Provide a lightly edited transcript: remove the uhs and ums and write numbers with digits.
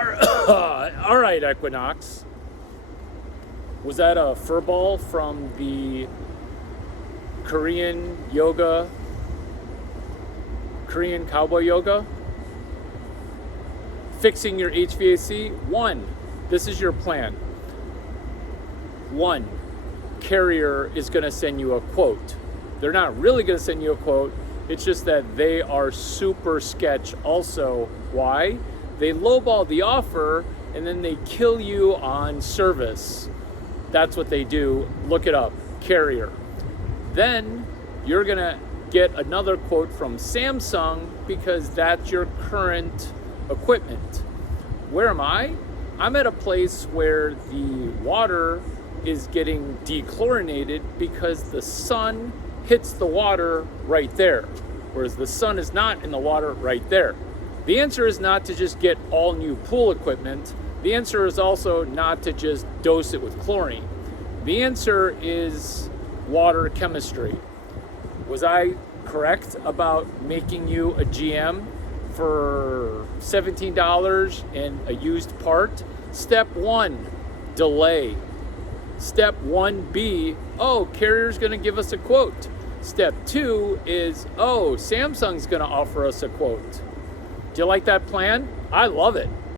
All right, Equinox. Was that a fur ball from the Korean cowboy yoga? Fixing your HVAC? One, this is your plan. One, Carrier is going to send you a quote. They're not really going to send you a quote. It's just that they are super sketch also. Why? They lowball the offer and then they kill you on service. That's what they do. Look it up. Carrier. Then you're going to get another quote from Samsung because that's your current equipment. Where am I? I'm at a place where the water is getting dechlorinated because the sun hits the water right there, whereas the sun is not in the water right there. The answer is not to just get all new pool equipment. The answer is also not to just dose it with chlorine. The answer is water chemistry. Was I correct about making you a GM for $17 and a used part? Step 1, delay. Step 1B, Carrier's going to give us a quote. Step 2 is, Samsung's going to offer us a quote. Do you like that plan? I love it.